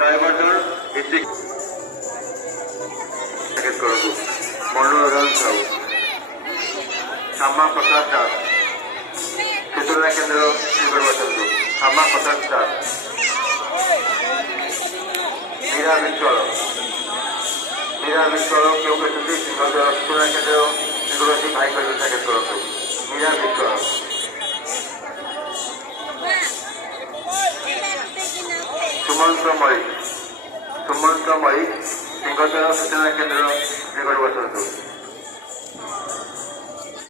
ड्राइवर मनोरंजन साहू श्यामा प्रसाद दास चित्रा केंद्र निर्वाचन श्यामा प्रसाद दास मीरा विश्वाल क्यों कहते चित्रा केंद्र निर्वाचन भाई कर मीरा विश्वाल सुमंत मई सिंहद्वार सूचना केंद्र